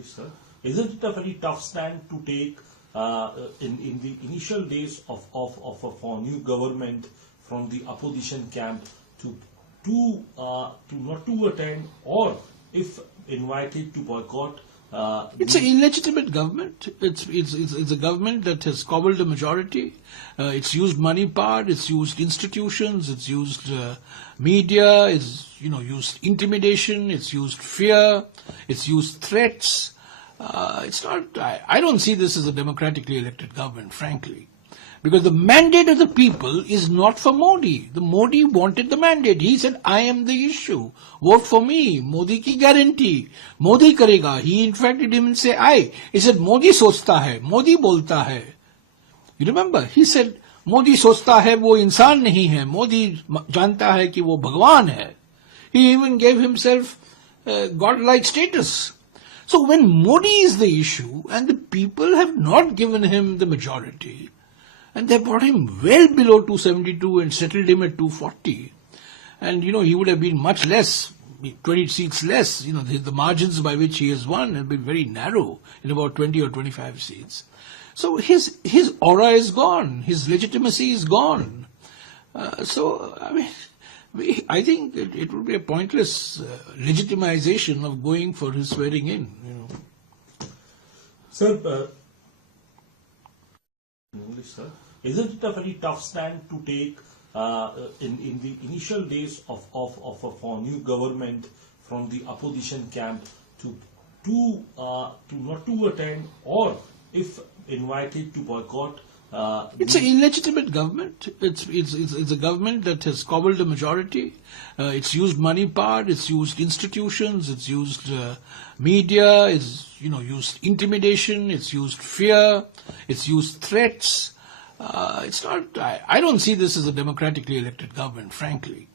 English, sir. Isn't it a very tough stand to take in the initial days of a new government from the opposition camp to not to attend, or if invited, to boycott? It's an illegitimate government. It's a government that has cobbled a majority. It's used money power. It's used institutions. It's used media. It's used intimidation. It's used fear. It's used threats. It's not. I don't see this as a democratically elected government, frankly. Because the mandate of the people is not for Modi. The Modi wanted the mandate. He said, I am the issue. Vote for me. Modi ki guarantee. Modi karega. He in fact didn't even say I. He said, Modi sochta hai. Modi bolta hai. You remember? He said, Modi sochta hai, wo insan nahi hai. Modi janta hai ki wo Bhagwan hai. He even gave himself godlike status. So when Modi is the issue and the people have not given him the majority, and they brought him well below 272 and settled him at 240. And, he would have been much less, 20 seats less. The margins by which he has won have been very narrow, in about 20 or 25 seats. So his aura is gone. His legitimacy is gone. I think it would be a pointless legitimization of going for his swearing in. Sir, English, sir. Isn't it a very tough stand to take in the initial days of a new government from the opposition camp to not to attend, or if invited, to boycott? It's an illegitimate government. It's a government that has cobbled a majority. It's used money power. It's used institutions. It's used media. It's used intimidation. It's used fear. It's used threats. It's not. I don't see this as a democratically elected government, frankly.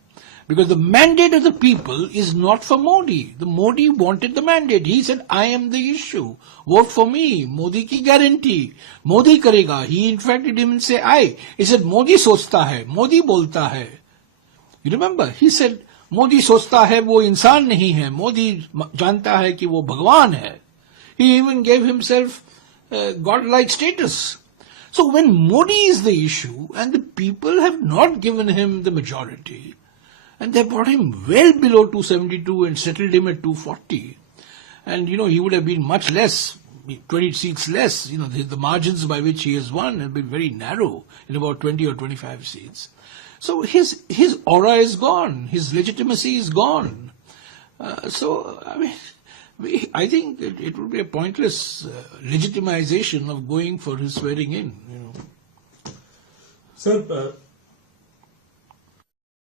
Because the mandate of the people is not for Modi. The Modi wanted the mandate. He said, I am the issue. Vote for me. Modi ki guarantee. Modi karega. He in fact didn't even say I. He said, Modi sochta hai. Modi bolta hai. You remember? He said, Modi sochta hai, wo insan nahi hai. Modi janta hai ki wo Bhagwan hai. He even gave himself godlike status. So when Modi is the issue and the people have not given him the majority, and they brought him well below 272 and settled him at 240. And, he would have been much less, 20 seats less. The margins by which he has won have been very narrow, in about 20 or 25 seats. So his aura is gone. His legitimacy is gone. I think it would be a pointless legitimization of going for his swearing in. Sir,